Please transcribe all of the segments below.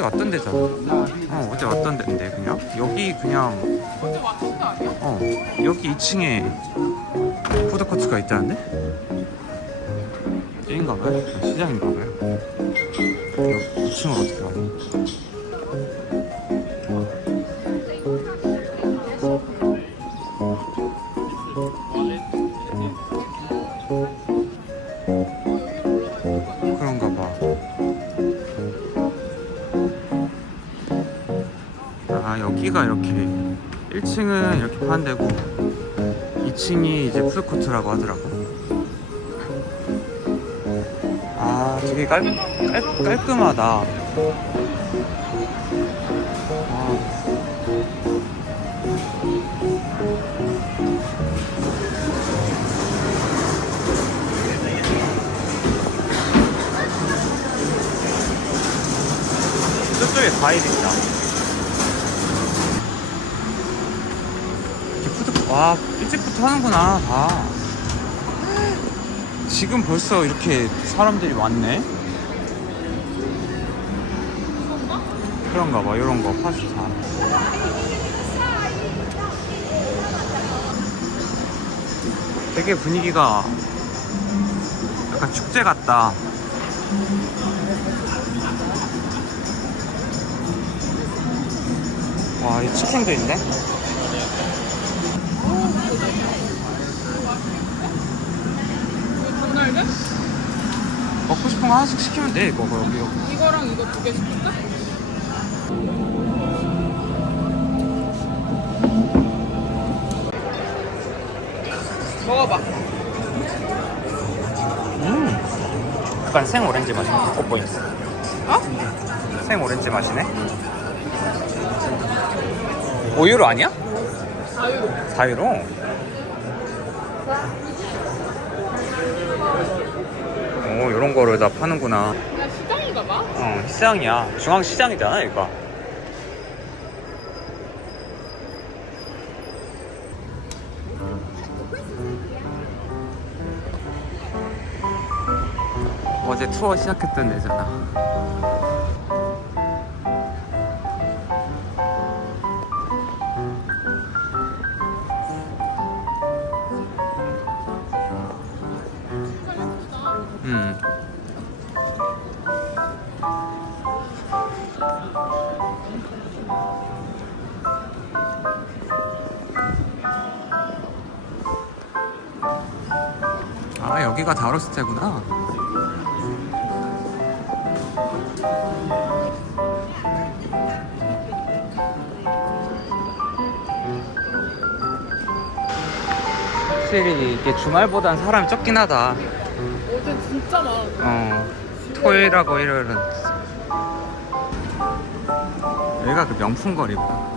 어제 왔던 데잖아. 어, 어제 왔던 데인데 그냥 여기 그냥 어제 왔던 거 아니야? 어 여기 2층에 푸드코트가 있다는데? 여긴가 봐요? 시장인가 봐요? 여기 2층으로 어떻게 가냐? 여기가 이렇게 1층은 이렇게 파는 데고 2층이 이제 푸드코트라고 하더라고 아 되게 깔, 깔, 깔끔하다. 아. 저쪽에 과일 있다 이 와 일찍부터 하는구나 다. 지금 벌써 이렇게 사람들이 많네? 그런가 봐 이런 거 파스타. 되게 분위기가 약간 축제 같다. 와 이 치킨도 있네 장날들? 먹고 싶은 거 하나씩 시키면 돼 이거 여기 이거랑 이거 두 개 시킬까? 먹어봐. 음 약간 생 오렌지 맛이네 꽃보이스 어? 생 오렌지 맛이네 오유로 아니야? 자유. 4유로? 오 이런 거를 다 파는구나. 야 시장인가 봐. 어 시장이야. 중앙시장이잖아 여기가 어제 투어 시작했던 데잖아 여기가 다로스테구나. 확실히 이게 주말보단 사람이 적긴 하다. 어제 진짜 많았어. 어 토요일하고 일요일은. 여기가 그 명품 거리구나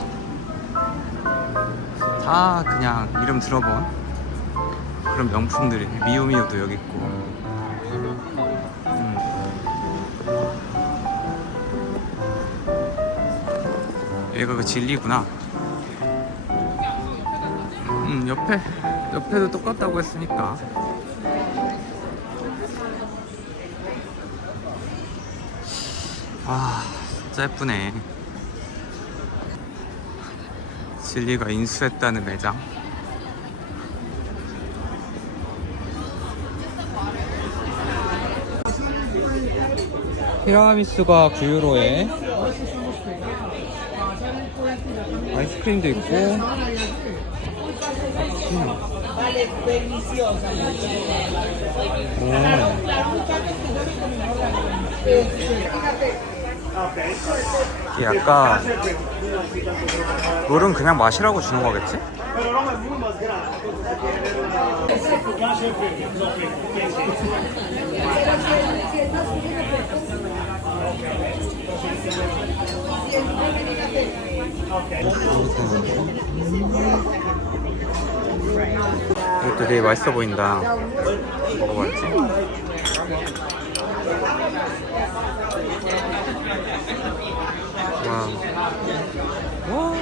다 그냥 이름 들어본 그런 명품들이 미우미우도 여기 있고. 음. 여기가 그 진리구나. 음 옆에 옆에도 똑같다고 했으니까. 아 진짜 예쁘네. 진리가 인수했다는 매장 티라미수가 9유로에 아이스크림도 있고 음. 오. 이게 약간 롤은 그냥 마시라고 주는 거겠지? 이것도 되게 맛있어 보인다. 먹어봐야지. 와. 와.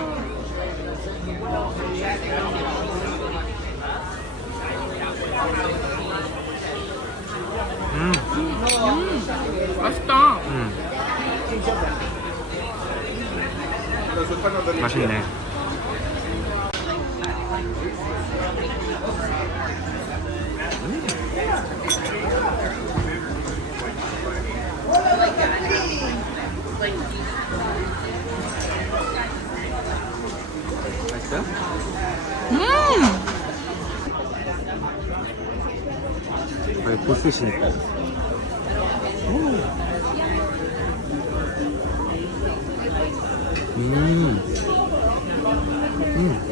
음, 맛있다. 음. 맛있네. 맛있어요? 음! 보스시니까. 음. 음.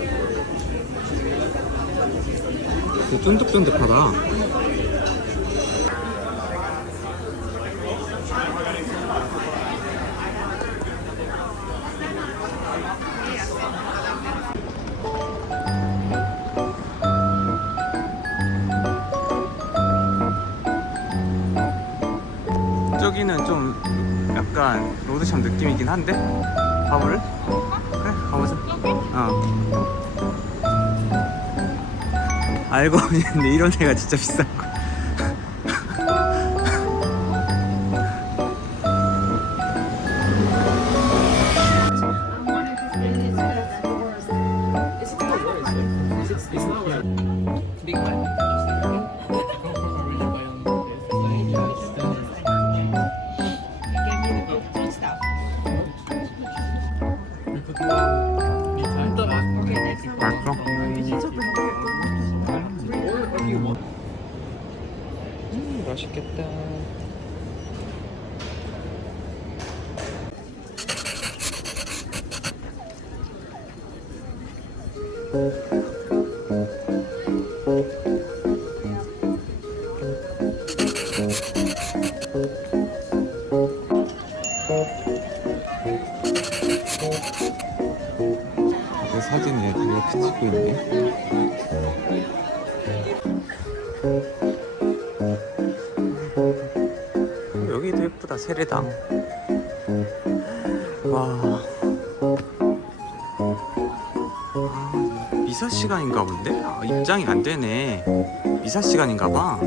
쫀득쫀득하다. 저기는 좀 약간 로드샵 느낌이긴 한데? 가볼래? 그래 가보자. 어. 알고 있는데 이런 데가 진짜 비싼 거맛 사진에 이렇게 찍고 있네. 여기도 예쁘다 세례당. 와 미사 시간인가 본데? 아, 입장이 안 되네 미사 시간인가 봐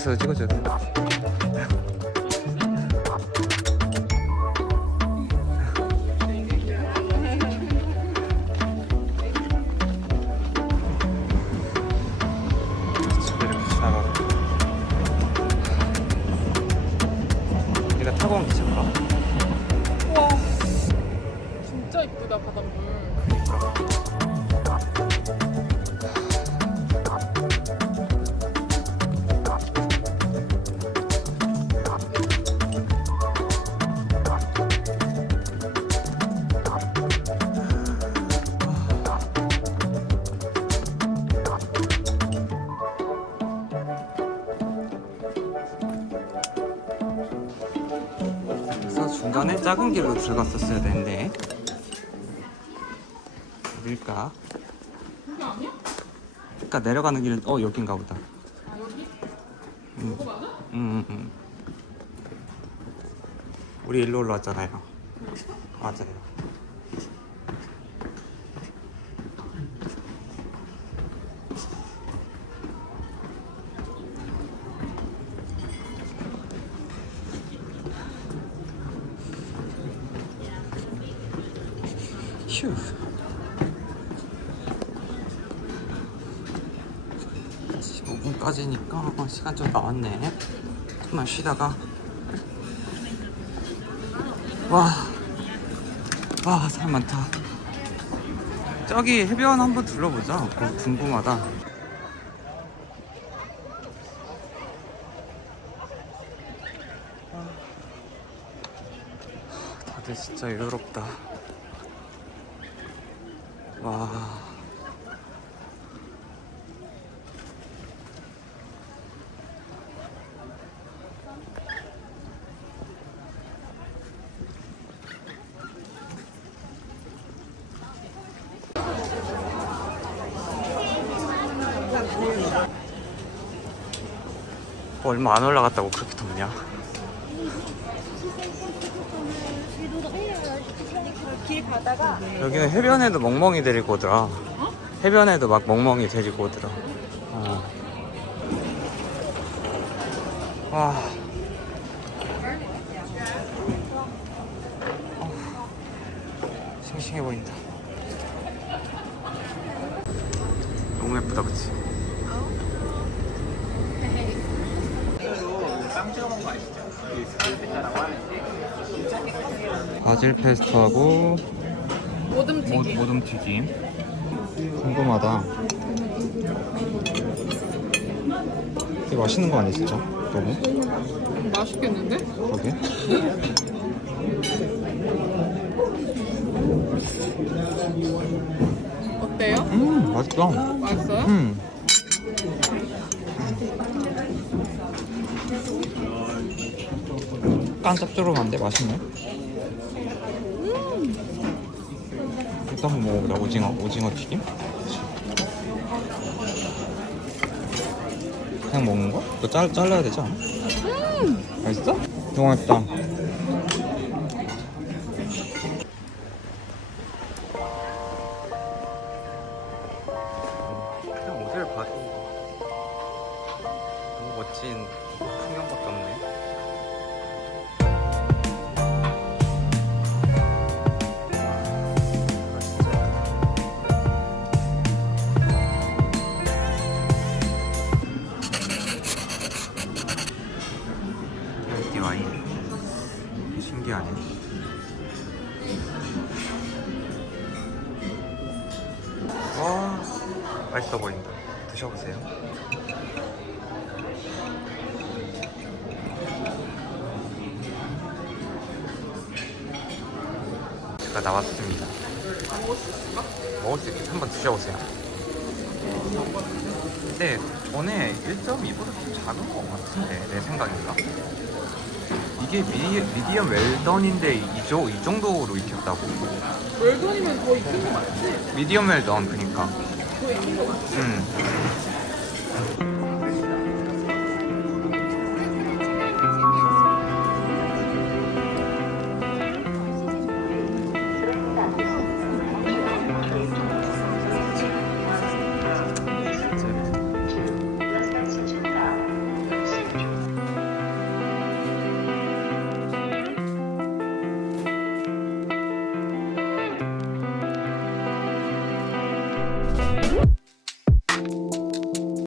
찍어줘야 돼 작은 길로 들어갔었어야 되는데 어딜까? 여기 아니야? 그러니까 내려가는 길은 어 여긴가 보다 아 여기? 응. 이거 맞아? 우리 일로 올라왔잖아요 맞아요 15분까지니까 시간 좀 나왔네. 조금만 쉬다가 와, 와 사람 많다. 저기 해변 한번 둘러보자. 그거 궁금하다. 다들 진짜 여유롭다. 와. 얼마 안 올라갔다고 그렇게 덥냐? 여기는 해변에도 멍멍이 데리고 오더라. 해변에도 막 멍멍이 데리고 오더라. 어. 와. 어. 싱싱해 보인다. 너무 예쁘다, 그치? 바질 페스토하고 모듬 모, 튀김. 모둠 튀김 궁금하다 되게 맛있는 거 아니야 진짜? 너무? 맛있겠는데? 그러게 어때요? 음 맛있다 맛있어요? 음 깐짭조름한데 맛있네 일단 한번 먹어보자 오징어 오징어 튀김 그냥 먹는 거? 이거 잘, 잘라야 되지 않아? 맛있어? 너무 맛있다 제가 나왔습니다 먹을 수 있게 한번 드셔보세요 근데 전에 1.2보다 좀 작은 것 같은데 내 생각인가? 이게 미, 미디엄 웰던인데 이, 조, 이 정도로 익혔다고? 웰던이면 더 익힌 거 맞지? 미디엄 웰던 그니까 더 익힌 거 맞지? 음.